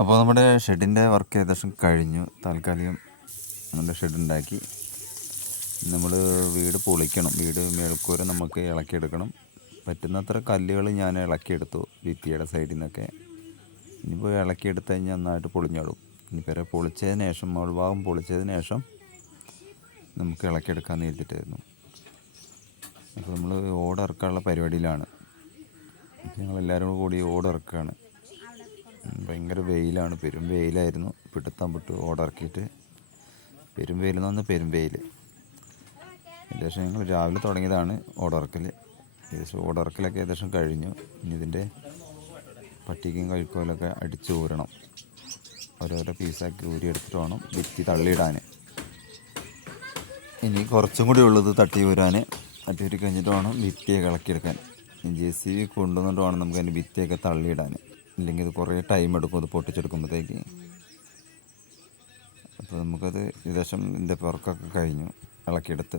അപ്പോൾ നമ്മുടെ ഷെഡിൻ്റെ വർക്ക് ഏകദേശം കഴിഞ്ഞു. താൽക്കാലികം നമ്മുടെ ഷെഡ് ഉണ്ടാക്കി. നമ്മൾ വീട് പൊളിക്കണം. വീട് മേൽക്കൂര നമുക്ക് ഇളക്കിയെടുക്കണം. പറ്റുന്നത്ര കല്ലുകൾ ഞാൻ ഇളക്കിയെടുത്തു ഭിത്തിയുടെ സൈഡിൽ നിന്നൊക്കെ. ഇനിയിപ്പോൾ ഇളക്കിയെടുത്ത് കഴിഞ്ഞാൽ നന്നായിട്ട് പൊളിഞ്ഞോളും. ഇനിയിപ്പോൾ പൊളിച്ചതിന് ശേഷം, മുകൾ ഭാഗം പൊളിച്ചതിന് ശേഷം നമുക്ക് ഇളക്കിയെടുക്കാമെന്ന് ചെയ്തിട്ടായിരുന്നു. അപ്പോൾ നമ്മൾ ഓട് ഇറക്കാനുള്ള പരിപാടിയിലാണ്. ഞങ്ങളെല്ലാവരും കൂടി ഓട് ഇറക്കുകയാണ്. ഭയങ്കര വെയിലാണ്, പെരും വെയിലായിരുന്നു. പിടുത്തം വിട്ട് ഓടിറക്കിയിട്ട് പെരും വെയിലെന്ന് പറഞ്ഞാൽ പെരും വെയിൽ. ഏകദേശം ഞങ്ങൾ രാവിലെ തുടങ്ങിയതാണ് ഓടിറക്കൽ. ഏകദേശം ഓടിറക്കലൊക്കെ ഏകദേശം കഴിഞ്ഞു. ഇനി ഇതിൻ്റെ പട്ടികയും കഴിക്കോലൊക്കെ അടിച്ച് ഊരണം. ഓരോരോ പീസാക്കി ഊരിയെടുത്തിട്ട് വേണം ഭിത്തി തള്ളിയിടാൻ. ഇനി കുറച്ചും കൂടി ഉള്ളത് തട്ടി ഊരാൻ. തട്ടി ഊരി കഴിഞ്ഞിട്ട് വേണം ഭിത്തിയൊക്കെ ഇളക്കിയെടുക്കാൻ. JCB കൊണ്ടുവന്നിട്ട് വേണം നമുക്ക് അതിൻ്റെ ഭിത്തിയൊക്കെ തള്ളിയിടാൻ. ഇല്ലെങ്കിൽ ഇത് കുറേ ടൈം എടുക്കും അത് പൊട്ടിച്ചെടുക്കുമ്പോഴത്തേക്ക്. അപ്പോൾ നമുക്കത് ഏകദേശം ഇതിൻ്റെ പുറക്കൊക്കെ കഴിഞ്ഞു ഇളക്കിയെടുത്ത്.